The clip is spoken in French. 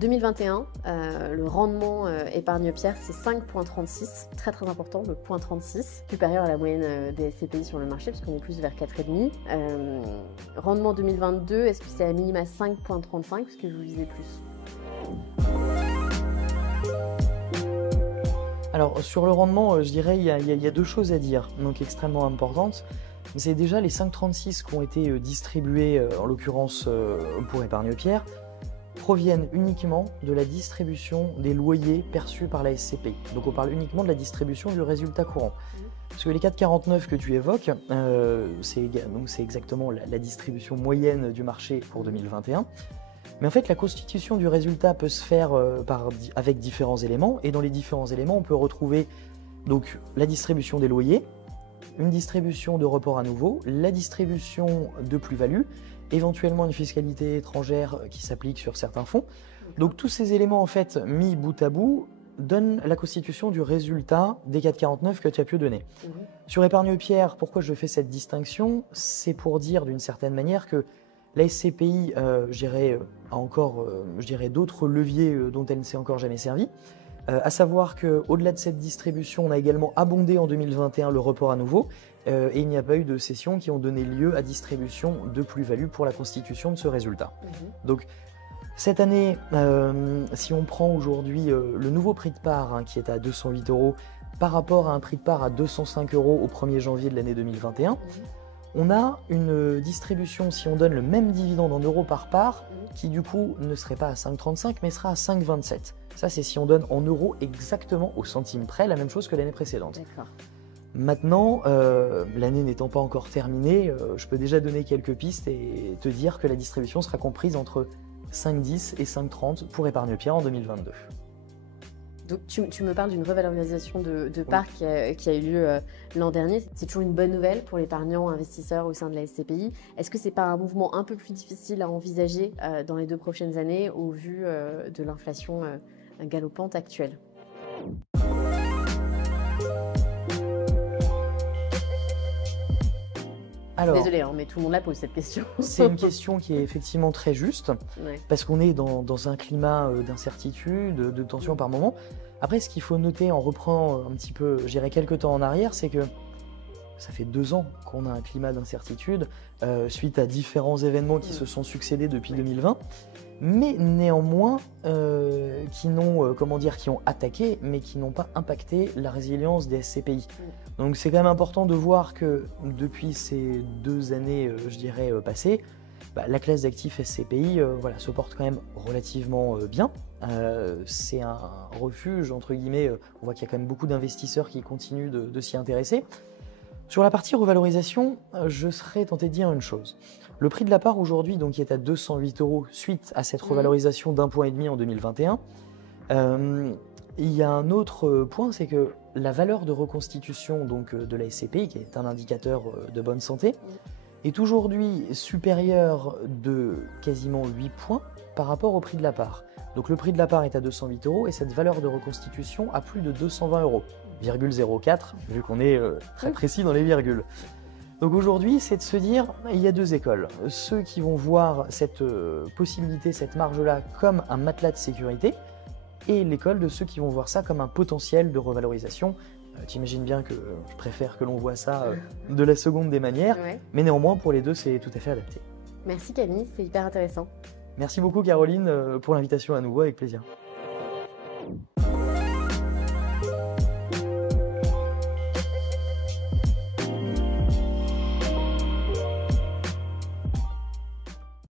En 2021, le rendement épargne-pierre, c'est 5,36, très très important, le point 36, supérieur à la moyenne des SCPI sur le marché, puisqu'on est plus vers 4,5. Rendement 2022, est-ce que c'est à minima 5,35, parce que vous visez plus? Alors sur le rendement, je dirais il y a deux choses à dire, donc extrêmement importantes. C'est déjà les 5,36 qui ont été distribués, en l'occurrence pour épargne-pierre, proviennent uniquement de la distribution des loyers perçus par la SCPI. Donc on parle uniquement de la distribution du résultat courant. Parce que les 4,49 que tu évoques, c'est exactement la distribution moyenne du marché pour 2021. Mais en fait, la constitution du résultat peut se faire avec différents éléments, et dans les différents éléments, on peut retrouver donc la distribution des loyers, une distribution de report à nouveau, la distribution de plus-value, éventuellement une fiscalité étrangère qui s'applique sur certains fonds. Donc tous ces éléments en fait mis bout à bout donnent la constitution du résultat des 4,49 que tu as pu donner. Sur épargne-pierre, pourquoi je fais cette distinction? C'est pour dire d'une certaine manière que la SCPI a encore d'autres leviers dont elle ne s'est encore jamais servie. À savoir qu'au-delà de cette distribution, on a également abondé en 2021 le report à nouveau, et il n'y a pas eu de cessions qui ont donné lieu à distribution de plus-value pour la constitution de ce résultat. Donc cette année, si on prend aujourd'hui le nouveau prix de part qui est à 208 € par rapport à un prix de part à 205 € au 1er janvier de l'année 2021, on a une distribution, si on donne le même dividende en euros par part, qui du coup ne serait pas à 5,35 mais sera à 5,27. Ça c'est si on donne en euros exactement au centime près la même chose que l'année précédente. Maintenant, l'année n'étant pas encore terminée, je peux déjà donner quelques pistes et te dire que la distribution sera comprise entre 5,10 et 5,30 pour épargne-pierre en 2022. Donc tu me parles d'une revalorisation de parts qui a eu lieu l'an dernier. C'est toujours une bonne nouvelle pour l'épargnant investisseur au sein de la SCPI. Est-ce que ce n'est pas un mouvement un peu plus difficile à envisager dans les 2 prochaines années au vu de l'inflation galopante actuelle? Alors, désolée, mais tout le monde la pose cette question. C'est une question qui est effectivement très juste, parce qu'on est dans un climat d'incertitude, de tension par moment. Après, ce qu'il faut noter, on reprend un petit peu, je dirais quelques temps en arrière, c'est que ça fait 2 ans qu'on a un climat d'incertitude, suite à différents événements qui se sont succédés depuis 2020, mais néanmoins qui ont attaqué, mais qui n'ont pas impacté la résilience des SCPI. Donc c'est quand même important de voir que depuis ces 2 années, passées, la classe d'actifs SCPI se porte quand même relativement bien. C'est un refuge, entre guillemets, on voit qu'il y a quand même beaucoup d'investisseurs qui continuent de s'y intéresser. Sur la partie revalorisation, je serais tenté de dire une chose. Le prix de la part aujourd'hui, donc, qui est à 208 € suite à cette revalorisation d'1,5 point en 2021, il y a un autre point, c'est que la valeur de reconstitution de la SCPI, qui est un indicateur de bonne santé, est aujourd'hui supérieure de quasiment 8 points par rapport au prix de la part. Donc le prix de la part est à 208 € et cette valeur de reconstitution à plus de 220 €, 0,04, vu qu'on est très précis dans les virgules. Donc aujourd'hui, c'est de se dire, il y a 2 écoles. Ceux qui vont voir cette possibilité, cette marge-là, comme un matelas de sécurité, et l'école de ceux qui vont voir ça comme un potentiel de revalorisation. T'imagines bien que je préfère que l'on voit ça de la seconde des manières, mais néanmoins, pour les deux, c'est tout à fait adapté. Merci Camille, c'est hyper intéressant. Merci beaucoup Caroline pour l'invitation à nouveau, avec plaisir.